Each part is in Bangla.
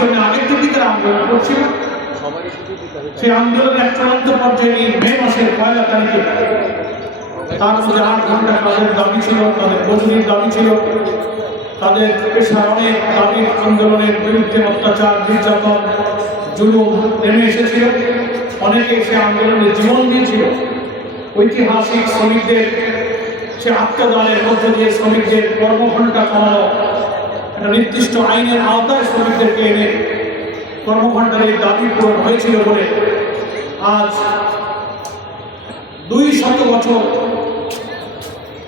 জন্য আগের থেকে তারা আন্দোলন করছিল। সেই আন্দোলনের এক চূড়ান্ত পর্যায়ে মে মাসের 1 তারিখে তার মধ্যে 8 ঘন্টা কাজের দাবি ছিল, তাদের মজুরির দাবি ছিল, তাদের পেশার অনেক দাবির আন্দোলনের বিরুদ্ধে অত্যাচার, নির্যাতন, জুলুম নেমে এসেছিল। অনেকে সে আন্দোলনে জীবন দিয়েছিল। ঐতিহাসিক শ্রমিকদের সে আত্মদানের মধ্য দিয়ে শ্রমিকদের কর্মঘণ্টা কমানো, একটা নির্দিষ্ট আইনের আওতায় শ্রমিকদেরকে এনে কর্মঘণ্টার এই দাবি পূরণ হয়েছিল বলে আজ 200 বছর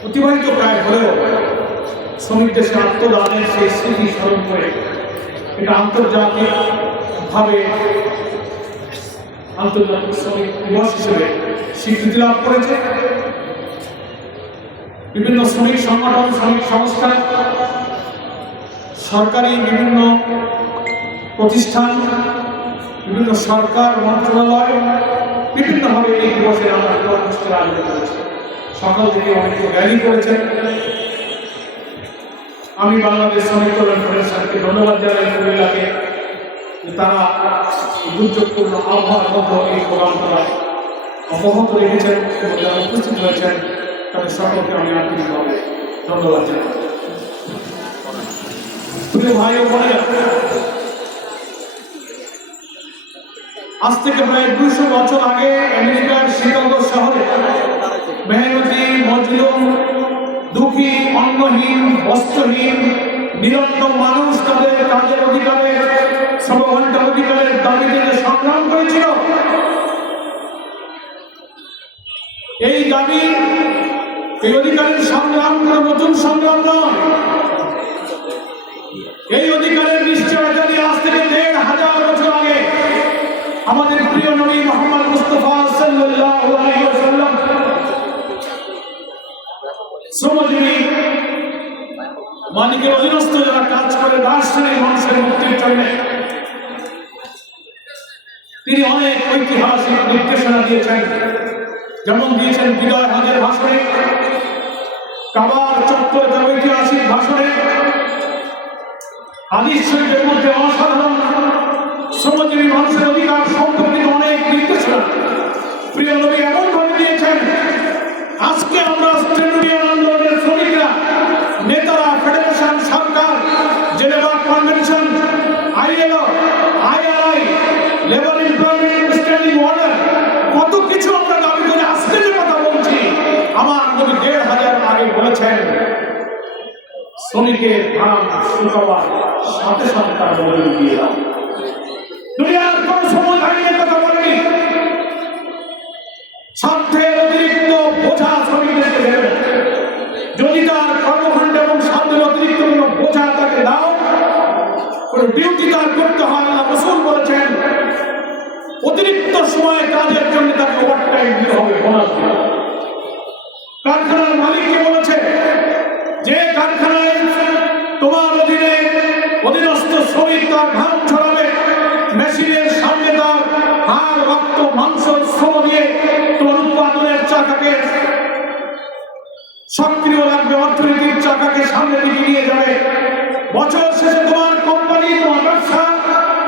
অতিবাহিত প্রায় হলেও শ্রমিকদের সে আত্মদানের সেই স্মৃতি স্মরণ করে এটা আন্তর্জাতিকভাবে আন্তর্জাতিক শ্রমিক দিবস হিসেবে স্বীকৃতি লাভ করেছে। বিভিন্ন শ্রমিক সংগঠন, শ্রমিক সংস্থা, সরকারি বিভিন্ন প্রতিষ্ঠান, বিভিন্ন সরকার মন্ত্রণালয় বিভিন্নভাবে এই দিবসের আমরা কর্মসূচির আয়োজন করেছি। সকাল থেকে অনেকে র্যালি করেছেন। আমি বাংলাদেশ শ্রমিক কল্যাণ ফেডারেশনকে ধন্যবাদ জানাই কুমিল্লাকে, তারা দুর্যোগপূর্ণ আবহাওয়ার মধ্যে এই প্রোগ্রাম তারা অব্যাহত রেখেছেন এবং যারা উপস্থিত হয়েছেন তাদের সকলকে আমি আন্তরিকভাবে ধন্যবাদ জানাই। প্রিয় ভাই ও বোনেরা, আজ থেকে প্রায় 200 বছর আগে আমেরিকার শিকাগো শহরে মেহনতি, মজলুম, দুঃখী, অন্নহীন, বস্ত্রহীন নিরন্ন মানুষ তাদের কাজের অধিকারের, শ্রমঘণ্টার অধিকারের দাবিতে সংগ্রাম করেছিল। এই দাবি, এই অধিকারের সংগ্রাম কোনো নতুন সংগ্রাম নয়। এই অধিকারের নিশ্চয়তা দিয়ে আজ থেকে 1500 বছর আগে আমাদের প্রিয় নবী মুহাম্মদ মুস্তাফা সাল্লাল্লাহু আলাইহি ওয়াসাল্লাম শ্রমজীবী মালিকের অধীনস্থ যারা কাজ করে দাস শ্রেণীর মানুষের মুক্তির জন্য তিনি অনেক ঐতিহাসিক নির্দেশনা দিয়েছেন। যেমন দিয়েছেন বিদায় হজের ভাষণে, কাবার চত্বরে তার ঐতিহাসিক ভাষণে, হাদিস শরীফের মধ্যে অসাধারণ শ্রমজীবী মানুষের অধিকার সম্পর্কিত অনেক নির্দেশনা প্রিয় নবী এমন ভাবে দিয়েছেন। আজকে আমরা ট্রেড ইউনিয়ন আন্দোলনের শ্রমিকরা, নেতারা, ফেডারেশন, সরকার, Geneva convention, ILO, IRI, labour employment standing order, কত কিছু আমরা দাবি করে আজকে যে কথা বলছি, আমার নবী 1500 আগে বলেছেন শ্রমিকের ঘাম শুকাবার সাথে সাথে তার মজুরি দিয়ে দাও। দুনিয়ার কোন সময় আইনের কথা বলেনি। স্বার্থের অতিরিক্ত বোঝা শ্রমিকদেরকে দেবে। যদি তার কর্মঘণ্টা এবং স্বার্থের অতিরিক্ত কোনো বোঝা তাকে দাও, কোনো ডিউটি তার করতে হয়, আল্লাহ রাসূল বলেছেন অতিরিক্ত সময় কাজের জন্য তাকে ওভারটাইম দিতে হবে, বোনাস দিতে হবে। কারখানার মালিককে বলেছে যে কারখানায় তোমার অধীনে অধীনস্থ শ্রমিক তার ঘাম ছড়াবে, মেশিনের সামনে তার হাড়, রক্ত, মাংস, শ্রম দিয়ে তোমার উৎপাদনের চাকাকে সক্রিয় রাখবে, অর্থনীতির চাকাকে সামনে দিকে নিয়ে যাবে। বছর শেষে তোমার কোম্পানি, তোমার ব্যবসা,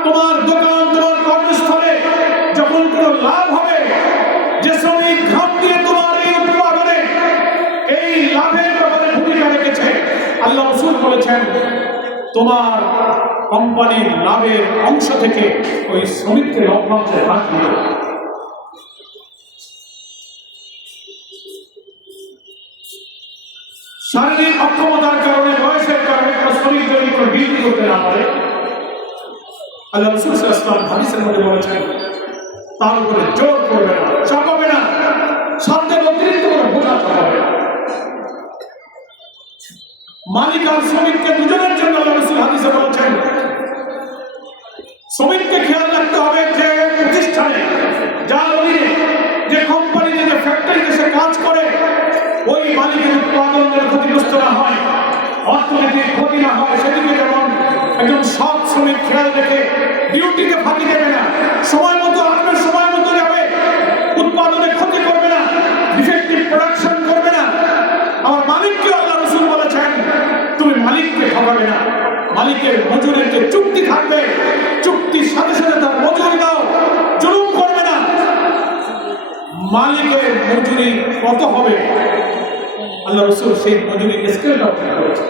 তোমার দোকান, তোমার কর্মস্থলে যখন কোনো লাভ হবে, যে শ্রমিক ঘাম দিয়ে তোমার এই উৎপাদনে এই লাভের ব্যাপারে ভূমিকা রেখেছে, আল্লাহ রাসূল বলেছেন তোমার কোম্পানির লাভের অংশ থেকে ওই শ্রমিককে লভ্যাংশের ভাগ দিতে হবে। শারীরিক অক্ষমতার কারণে, বয়সের কারণে কোনো শ্রমিক যদি কোনো ডিউটি করতে না পারে, আল্লাহ রাসূল সাল্লাল্লাহু আলাইহি ওয়াসাল্লাম হাদিসের মধ্যে বলেছেন তার উপরে জোর করবে না, চাপাবে না, সাধ্যের অতিরিক্ত কোনো বোঝা চাপাবে না। মালিক আর শ্রমিককে দুজনের জন্য আল্লাহ রাসূল হাদিসে বলেছেন শ্রমিককে খেয়াল রাখতে হবে যে প্রতিষ্ঠানে, যার অধীনে, যে কোম্পানিতে, যে ফ্যাক্টরিতে সে কাজ করে, ওই মালিকের উৎপাদনের ক্ষতিগ্রস্ত না হয়, অর্থনীতির ক্ষতি না হয়, সেদিকে যেমন একজন সৎ শ্রমিক খেয়াল রেখে ডিউটিকে ফাঁকি দেবে না, সময় মতো আসবে, সময় মতো যাবে, উৎপাদনের ক্ষতি করবে না, ডিফেক্টিভ প্রোডাকশন করবে না। আমার মালিককে আল্লাহ রাসূল বলেছেন তুমি মালিককে ঠকাবে না, মালিকের মজুরির যে চুক্তি থাকবে মালিকের মজুরি কত হবে, আল্লাহ রসুল সেই মজুরি স্কেলটা করেছে।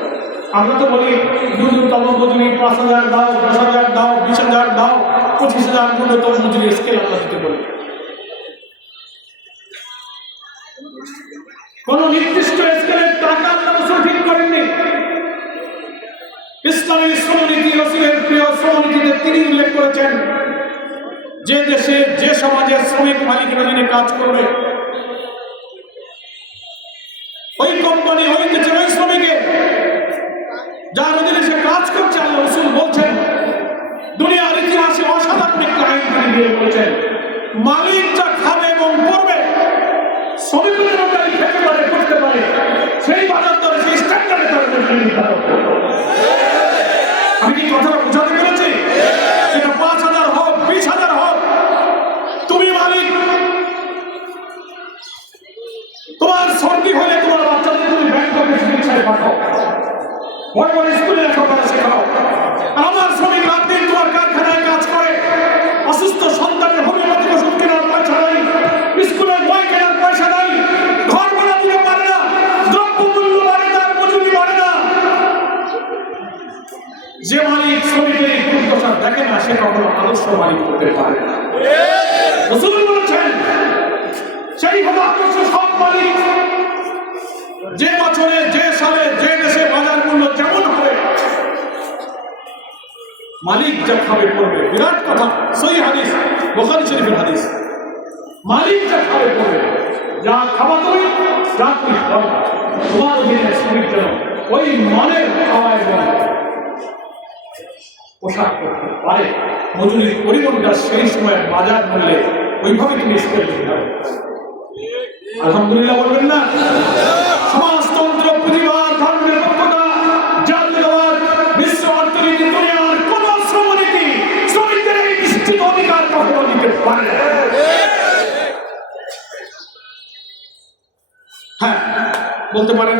আমরা তো বলি ন্যূনতম মজুরি 5,000 দাও, 10,000 দাও, 20,000 দাও, 25,000 ন্যূনতম মজুরি স্কেল আমরা দিতে বলি। কোন নির্দিষ্ট স্কেলের টাকা আল্লাহ রসুল ঠিক করেননি। ইসলামী শ্রমনীতি, রসুলের প্রিয় শ্রমনীতিতে তিনি উল্লেখ করেছেন যে দেশে যে সমাজের শ্রমিক মালিকের অধীনে কাজ করবে, ওই কোম্পানি, ওই দেশের ওই শ্রমিকের যার অধীনে সে কাজ করছে, আল্লাহ রসুল বলছেন দুনিয়ার ইতিহাসে অসাধারণ একটা আইন তিনি দিয়ে বলেছেন, মালিক যা খাবে এবং করবে শ্রমিকের অনুযায়ী খেতে পারে, করতে পারে, সেই বাজার দরে সেই স্ট্যান্ডার্ডে তার নির্ধারণ করতে হবে। আমি কি কথাটা বোঝাতে পেরেছি? সেটা 5,000 হোক, 20,000 হোক, তুমি মালিক। তোমার সর্দি হলে তোমার বাচ্চাদের তুমি ব্যাংককে চিকিৎসায় পাঠাও, বড় বড় স্কুলে লেখাপড়া শেখাও। আমার শ্রমিক রাত দিন তোমার কারখানায় কাজ করে, অসুস্থ সন্তানের হোমিওপ্যাথিক ওষুধ কেনার পয়সা নাই, স্কুলের বই কেনার পয়সা নাই, ঘর ভাড়া দিতে পারে না, দ্রব্যমূল্য বাড়ে, তার মজুরি বাড়ে না। যে মালিক শ্রমিকের এই দুর্দশা দেখে না, সে কখনো আদর্শ মালিক হতে পারে না। রাসূল বলেছেন সেই হলো আদর্শ সব মালিক, যে বছরে, যে সালে, যে দেশে বাজার মূল্য যেমন হবে মালিক যা খাবে করবে। বিরাট কথা, সহিহ হাদিস, বুখারী শরীফের হাদিস। মালিক যা খাবে করবে, যা খাওয়া তুমি, যা তুমি খাওয়া, তোমার অধীনে শ্রমিক যেন ওই মনের খাওয়া এবং পোশাক করতে পারে। মজুরির পরিমাণটা সেই সময়ের বাজার মূল্যে ওইভাবে তুমি স্কেল দিতে হবে। আলহামদুলিল্লাহ বলবেন না? সমাজতন্ত্র, পরিবার, ধর্মনিরপেক্ষতা, জাতীয়তাবাদ, বিশ্ব অর্থনীতি, দুনিয়ার কোন শ্রমনীতি শ্রমিকদের এই নিশ্চিত অধিকার কখনো দিতে পারে না। হ্যাঁ, বলতে পারেন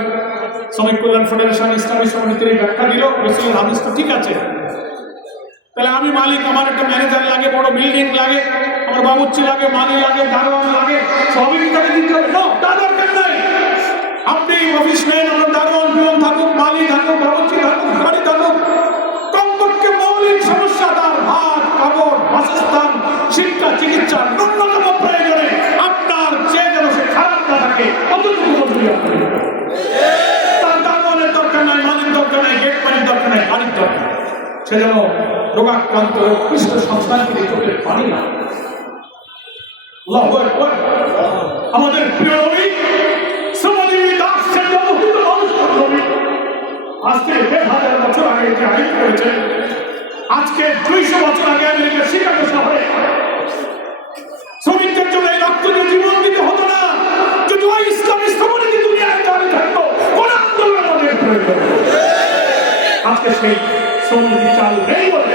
শ্রমিক কল্যাণ ফেডারেশন ইসলামী শ্রমনীতির এই ব্যাখ্যা দিল, রসুলের হাদিস তো ঠিক আছে, তাহলে আমি মালিক, আমার একটা ম্যানেজার লাগে, বড় বিল্ডিং লাগে, আমার বাবুর্চি লাগে, মালি লাগে, দারোয়ান লাগে, সবই তাকে দিতে হবে? না, তার দরকার নাই। আপনি অফিস নেন, আপনার দারোয়ান, পিয়ন থাকুক, মালি থাকুক, বাবুর্চি থাকুক, গাড়ি থাকুক, কমপক্ষে মৌলিক সমস্যা তার ভাত, কাপড়, বাসস্থান, শিক্ষা, চিকিৎসা, ন্যূনতম প্রয়োজনে আপনার যে যেন সে খারাপ না থাকে, অতটুকু মজুরি আপনি দেবেন। তার দারোয়ানের দরকার নাই, মালির দরকার নাই, গেট ম্যানের দরকার নাই, গাড়ির দরকার। সে যেন রোগাক্রান্ত উৎকৃষ্ট সন্তানকে চোখের পানি না। আমাদের প্রিয় নবী শ্রমজীবী দাসের জন্মভূত মানুষের নবী আজকে 1,000 বছর আগে যে আইন করেছে, আজকে 200 বছর আগে আমেরিকার শিকাগো শহরে শ্রমিকদের জন্য এই রক্ত দিয়ে জীবন দিতে হতো না। যদি ওই ইসলামী শ্রমনীতি দুনিয়ায় জারি থাকতো, কোন আন্দোলন আমাদের প্রয়োজন। আজকে সেই শ্রমনীতি চালু নেই বলে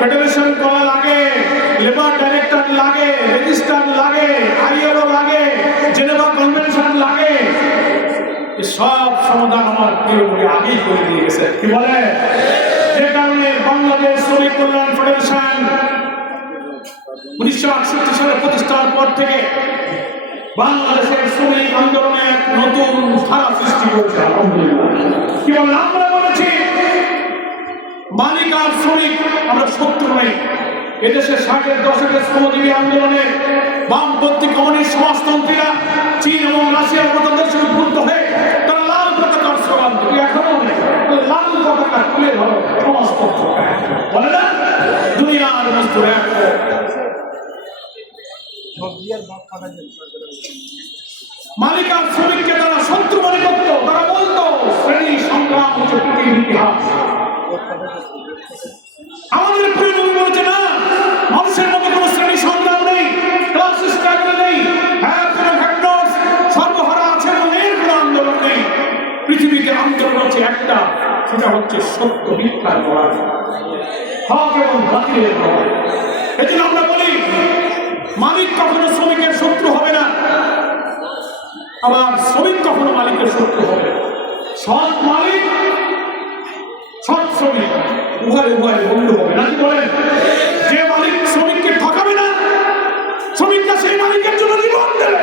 ফেডারেশন করা লাগে, লেবার ডাইরেক্টর লাগে, রেজিস্ট্রার লাগে, আইএলও লাগে, জেনেভা কনভেনশন লাগে। সব সমাধান আমার প্রিয় নবী আগেই করে দিয়ে গেছে। কি বলে? যে কারণে বাংলাদেশ শ্রমিক কল্যাণ ফেডারেশন 1968 সালে প্রতিষ্ঠার পর থেকে বাংলাদেশের শ্রমিক আন্দোলনে এক নতুন ধারা সৃষ্টি করেছে। আলহামদুলিল্লাহ। কি বলে? আমরা বলেছি মালিক আর শ্রমিক আমরা শত্রু নই। এদেশে 60-এর দশকের শ্রমজীবী আন্দোলনে বামপন্থী কমিউনিস্ট সমাজতন্ত্রীরা চীন এবং রাশিয়ার মতো দেশে উদ্বুদ্ধ হয়ে তারা লাল পতাকার স্লোগান দিল। এখনো লাল পতাকা তুলে ধরো, সমাজতন্ত্র বলে না, দুনিয়ার মজদুর এক। মালিক আর শ্রমিককে তারা শত্রু মনে করত। তারা বলতো শ্রেণী সংগ্রাম হচ্ছে পৃথিবীর ইতিহাস। আমাদের প্রিয় নবী বলেছে না, মানুষের মধ্যে কোনো শ্রেণী সংগ্রাম নেই, ক্লাস স্ট্রাগল নেই, সর্বহারা আছে এবং এর কোনো আন্দোলন নেই। পৃথিবীতে আন্দোলন হচ্ছে একটা, সেটা হচ্ছে সত্য মিথ্যার লড়াই, হক এবং বাতিলের লড়াই। এজন্য আমরা বলি মালিক কখনো শ্রমিকের শত্রু হবে না, আবার শ্রমিক কখনো কখনো মালিকের শত্রু হবে না। সৎ মালিক সৎ শ্রমিক উভয় বন্ধু হবে, নাকি বলেন? যে মালিক শ্রমিককে ঠকাবে না, শ্রমিকরা সেই মালিকের জন্য জীবন দেবে।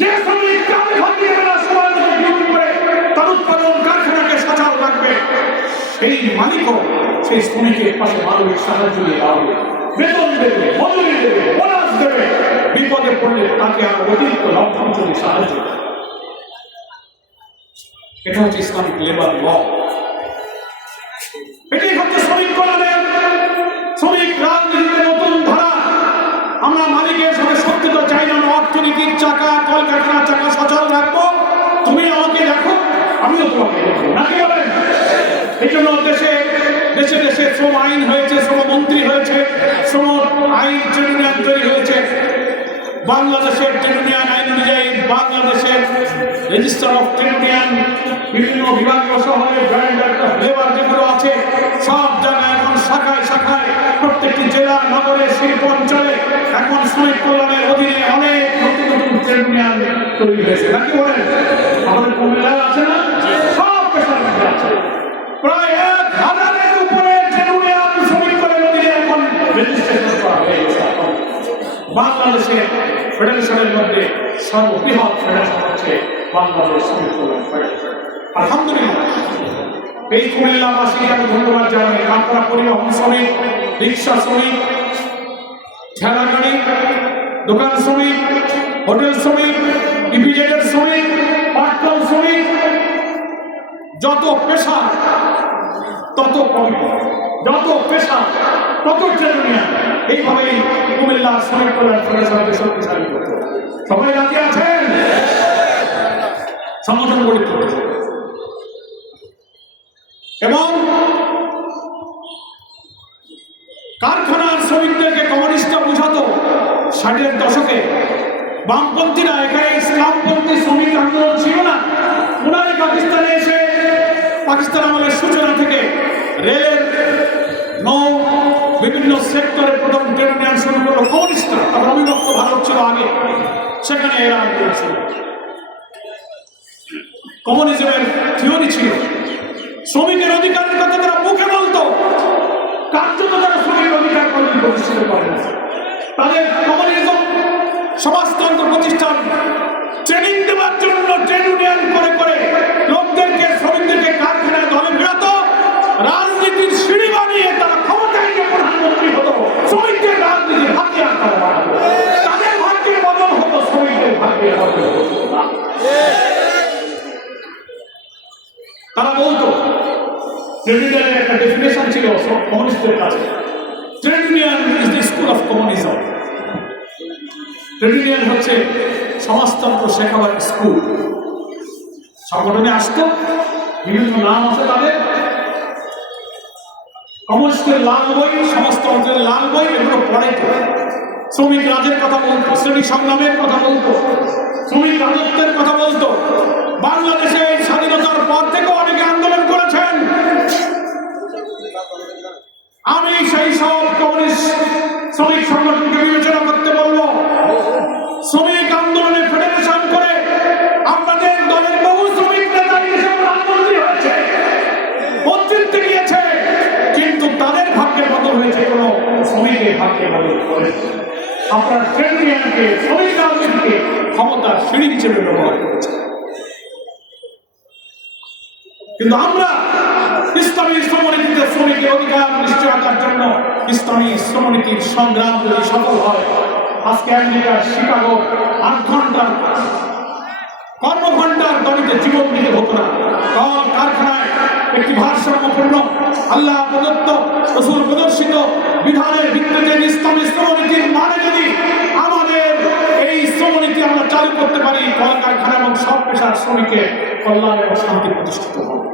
যে শ্রমিক কাজে ফাঁকি দেবে না, সময় মতো ডিউটি করে তার উৎপাদন কারখানাকে সচল রাখবে, সেই মালিকও সেই শ্রমিকের পাশে মানবিক সাহায্য দিয়ে দাঁড়াবে, বেতন দেবে, মজুরি দেবে, বোনাস দেবে, বিপদে পড়লে তাকে আর অতিরিক্ত লভ্যাংশে সাহায্য করবে। এটা হচ্ছে ইসলামিক লেবার ল। এটাই হচ্ছে শ্রমিক কল্যাণের, শ্রমিক রাজনীতিতে নতুন ধারা। আমরা মালিকের সাথে সত্যি তো চাই না, অর্থনীতির চাকা, কলকারখানার চাকা সচল রাখবো, তুমি আমাকে দেখো আমিও তোমাকে দেখো, নাকি বলেন? এই জন্য দেশে শ্রম আইন হয়েছে, শ্রমমন্ত্রী হয়েছে, শ্রম আইন ট্রেড ইউনিয়ন তৈরি হয়েছে। বাংলাদেশের ট্রেড ইউনিয়ন আইন অনুযায়ী বাংলাদেশের রেজিস্টার অফ ট্রেড ইউনিয়ন বিভিন্ন বিভাগীয় শহরে জয়েন্ট ডাইরেক্টর অফ লেবার যেগুলো আছে সব জায়গায় এখন শাখায় শাখায় প্রত্যেকটি জেলা, নগরে, শিল্প অঞ্চলে এখন শ্রমিক কল্যাণের অধীনে অনেক নতুন নতুন ট্রেড ইউনিয়ন তৈরি হয়েছে, নাকি বলেন? আমাদের কুমিল্লায় আছে না? সব পেশার মধ্যে আছে। প্রায় 1000-এর উপরে ট্রেড ইউনিয়ন শ্রমিক কল্যাণের অধীনে এখন রেজিস্ট্রেশন করা হয়ে গেছে। বাংলাদেশের ফেডারেশনের মধ্যে সর্ববৃহৎ ফেডারেশন হচ্ছে বাংলাদেশ শ্রমিক কল্যাণ ফেডারেশন। আলহামদুলিল্লাহ, এই কুমিল্লাবাসীকে আমি ধন্যবাদ জানাই। আপনারা পরিবহন শ্রমিক, রিক্সা শ্রমিক, ঠেলা গাড়ি, দোকান শ্রমিক, হোটেল শ্রমিক, ইপিজেডের শ্রমিক, পাটকল শ্রমিক, যত পেশা তত কমিটি, যত পেশা তত ট্রেড ইউনিয়ন, এইভাবেই কুমিল্লা শ্রমিক কল্যাণ ফেডারেশনকে শক্তিশালী করতে হবে। সবাই রাজি আছেন? সংগঠন গড়ে তুলতে হবে। এবং কারখানার শ্রমিকদেরকে কমিউনিস্টরা বুঝাতো 60-এর দশকে। বামপন্থীরা, এখানে ইসলামপন্থী শ্রমিক আন্দোলন ছিল না। ওনারা পাকিস্তানে এসে, পাকিস্তান আমলের সূচনা থেকে রেল, নৌ, বিভিন্ন সেক্টরে প্রথম ট্রেড ইউনিয়ন শুরু করলো কমিউনিস্টরা। তারপর অবিভক্ত ভারত ছিল আগে, সেখানে এরা করেছিল। কমিউনিজমের থিওরি ছিল, শ্রমিকের অধিকারের কথা তারা মুখে বলতো, কার্যত তারা শ্রমিকের অধিকার প্রতিষ্ঠিত করে। তাদের কমিউনিজম সমাজতন্ত্র প্রতিষ্ঠান ট্রেনিং দেওয়ার জন্য ট্রেড ইউনিয়ন করে করে লোকদেরকে, শ্রমিকদেরকে কারখানায় দলে ফেরাতো, রাজনীতির সিঁড়ি বানিয়ে তারা ক্ষমতায় গিয়ে প্রধানমন্ত্রী হতো, শ্রমিকদের রাজনীতির হাতিয়ার তারা বানাতো। তাদের ভাগ্যের বদল হতো, শ্রমিকদের ভাগ্যের বদল হতো না। তারা বলতো, ট্রেড ইউনিয়নের একটা ডেফিনেশন ছিল কমিউনিস্টদের কাছে, trade union is the school of communism. Trade union হচ্ছে সমাজতন্ত্র শেখাবার স্কুল। সংগঠনে আসতো, বিভিন্ন নাম আছে তাদের, কমিউনিস্টের লাল বই, সমাজতন্ত্রের লাল বই, এগুলো পড়ে। শ্রমিক রাজের কথা বলতো, শ্রেণী সংগ্রামের কথা বলতো, শ্রমিক রাজত্বের কথা বলতো। বাংলাদেশে স্বাধীনতার পর থেকেও অনেকে আন্দোলন করেছেন। আমি সেই সব কমিউনিস্ট শ্রমিক সংগঠনকে বিবেচনা করতে বলবো। শ্রমিক আন্দোলনে ফেডারেশন করে আপনাদের দলের বহু শ্রমিক নেতা হিসেবে প্রধানমন্ত্রী হয়েছে, মন্ত্রিত্বে গিয়েছে, কিন্তু তাদের ভাগ্যের বদল হয়েছে, কোনো শ্রমিকের ভাগ্যের বদল করেছে। আপনার ট্রেড ইউনিয়নকে, শ্রমিক রাজনীতিকে ক্ষমতার সিঁড়ি হিসেবে ব্যবহার করেছে। কিন্তু আমরা ইসলামী শ্রমনীতিতে শ্রমিকের অধিকার নিশ্চয়তার জন্য ইসলামী শ্রমনীতির সংগ্রাম যদি সফল হয়, আজকে আমেরিকার শিকাগো 8 ঘন্টার কর্মঘণ্টার দাবিতে জীবন দিতে হতো না। কল কারখানায় একটি ভারসাম্যপূর্ণ আল্লাহ প্রদত্ত, রাসূল প্রদর্শিত বিধানের ভিত্তিতে ইসলামী শ্রমনীতির মানে যদি আমাদের এই শ্রমনীতি আমরা চালু করতে পারি, কল কারখানা এবং সব পেশার শ্রমিকের কল্যাণ এবং শান্তি প্রতিষ্ঠিত হবে।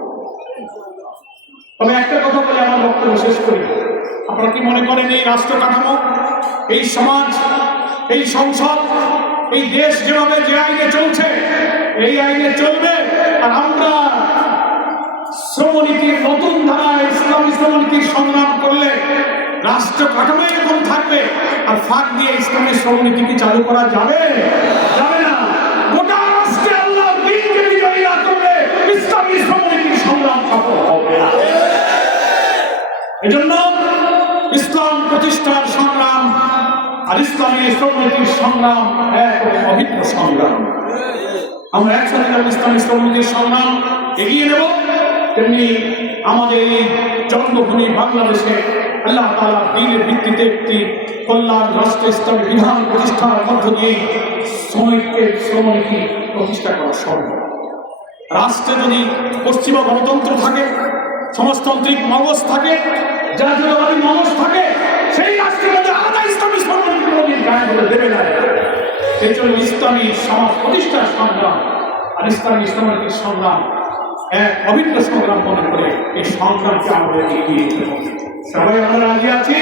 তবে একটা কথা বলে আমার বক্তব্য শেষ করি। আপনারা কি মনে করেন এই রাষ্ট্র কাঠামো, এই সমাজ, এই সংসদ, এই দেশ যেভাবে যে আইনে চলছে এই আইনে চলবে? আর আমরা শ্রমনীতির নতুন ধারায় ইসলামী শ্রমনীতির সংগ্রাম করলে রাষ্ট্র কাঠামো এরকম থাকবে, আর ফাঁক দিয়ে ইসলামী শ্রমনীতি কি চালু করা যাবে? যাবে না। গোটা এজন্য ইসলাম প্রতিষ্ঠার সংগ্রাম আর ইসলামী শ্রমনীতির সংগ্রাম এক অভিন্ন সংগ্রাম। আমরা একসাথে যেমন ইসলামী শ্রমনীতির সংগ্রাম এগিয়ে নেব, তেমনি আমাদের এই জন্মভূমি বাংলাদেশে আল্লাহ তাআলার দ্বীনের ভিত্তিতে একটি কল্যাণ রাষ্ট্র ইসলামী বিধান প্রতিষ্ঠার মধ্য দিয়ে শ্রমনীতি প্রতিষ্ঠা করা সম্ভব। রাষ্ট্রে যদি পশ্চিমা গণতন্ত্র থাকে, সমাজতান্ত্রিক মগজ থাকে, জাতীয়তাবাদী মগজ থাকে, সেই রাষ্ট্রের মধ্যে আলাদা ইসলামী শ্রমনীতি গায়ে বলে দেবে না। এই জন্য ইসলামী সমাজ প্রতিষ্ঠার সংগ্রাম আর ইসলামী শ্রমনীতির সংগ্রাম এক অভিন্ন সংগ্রাম মনে করে এই সংগ্রামকে আমাদের এগিয়ে নিতে হবে। সবাই আমরা রাজি আছি?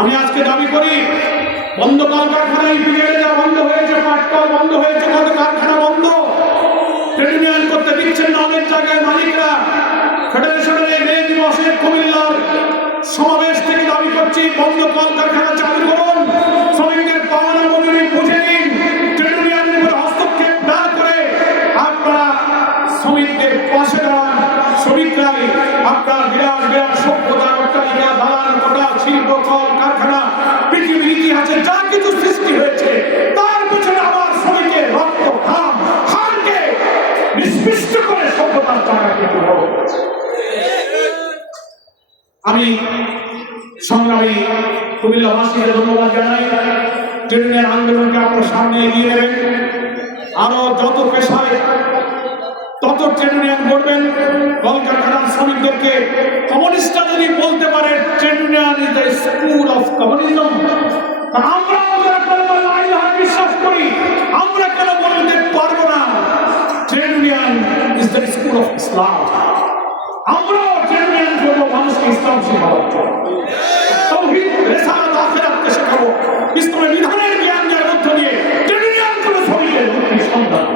আমি আজকে দাবি করি, বন্ধ কলকারখানা যা বন্ধ হয়েছে, পাটকল বন্ধ হয়েছে, কত কারখানা বন্ধ, ট্রেড ইউনিয়ন করতে দিচ্ছেন না অনেক জায়গায় মালিকরা। ফেডারেশনের এই মে দিবসে কুমিল্লার সমাবেশ থেকে দাবি করছি, বন্ধ কলকারখানা চালু করুন, শ্রমিকদের পাওনা মজুরি বুঝে নিন, ট্রেড ইউনিয়নের উপর হস্তক্ষেপ না করে আপনারা শ্রমিকদের পাশে দাঁড়ান। শ্রমিকরাই আপনার বিরাট বিরাট সভ্যতা, অট্টালিকা, দালান কোঠা, শিল্প, কল কারখানা, পৃথিবীর ইতিহাসে যা কিছু সৃষ্টি হয়েছে তার পিছনে আমার শ্রমিকের রক্ত, ঘাম, হাড়কে নিষ্পৃষ্ট করে সভ্যতার জায়গাকে গ্রহণ করেছে। আমি সংগ্রামী কুমিল্লাবাসীকে ধন্যবাদ জানাই। ট্রেড ইউনিয়ন আন্দোলনকে আপনার সামনে এগিয়ে নেবেন। আরো যত পেশায় তত ট্রেড ইউনিয়ন করবেন। কলকারখানার শ্রমিকদেরকে কমিউনিস্টরা যদি বলতে পারে trade union is the school of communism, আমরা বিশ্বাস করি, আমরা কেন বলতে পারবো না trade union is the school of Islam? আমরাও ট্রেড ইউনিয়ন করবো মানুষকে ইসলাম শেখাবার জন্য, তাওহীদ, রিসালাত, আখিরাতকে শেখাবো, ইসলামের বিধানের জ্ঞান যার মধ্য দিয়ে ট্রেড ইউনিয়ন করে শ্রমিকের মুক্তির সন্ধান।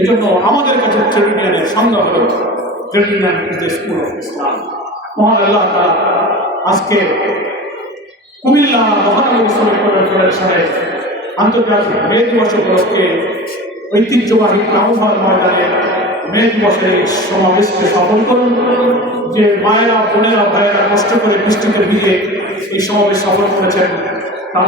এই জন্য আমাদের কাছে ট্রেড ইউনিয়নের সংজ্ঞা হল trade union is the school of Islam. মহান আল্লাহ তাআলা আজকে কুমিল্লা মহানগর শ্রমিক ফেডারেশনের আন্তর্জাতিক মে দিবস উপলক্ষে ঐতিহ্যবাহী টাউনহল ময়দানে মে দিবসের সমাবেশকে সফল করুন। যে মায়েরা, বোনেরা, ভাইয়েরা কষ্ট করে বৃষ্টিতে ভিজে এই সমাবেশ সফল করেছেন,